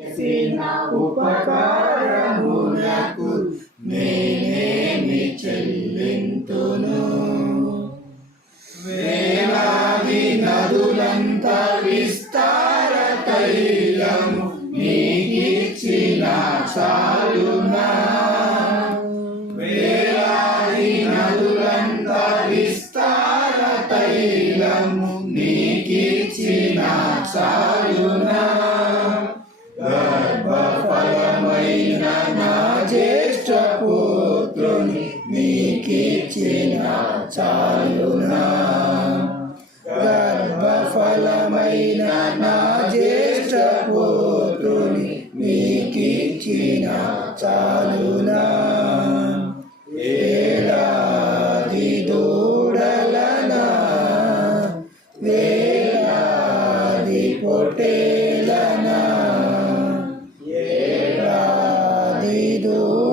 చేసిన ఉపకారములకు నేనేమి చెల్లింతును వేలాది నదులంత విస్తార తైలము నీకిచ్చిన చాలునా వేలాది నదులంత విస్తార తైలము నీకిచ్చిన చాలు అయిన నా జ్యేష్ఠ పుత్రుని నీకిచ్చిన చాలునా గర్భఫలమైన నా జ్యేష్ఠ పుత్రుని నీకిచ్చిన చాలునా ఏడాది దూడలనా వేలాది పొటేలనా ఏడాది దూడలనా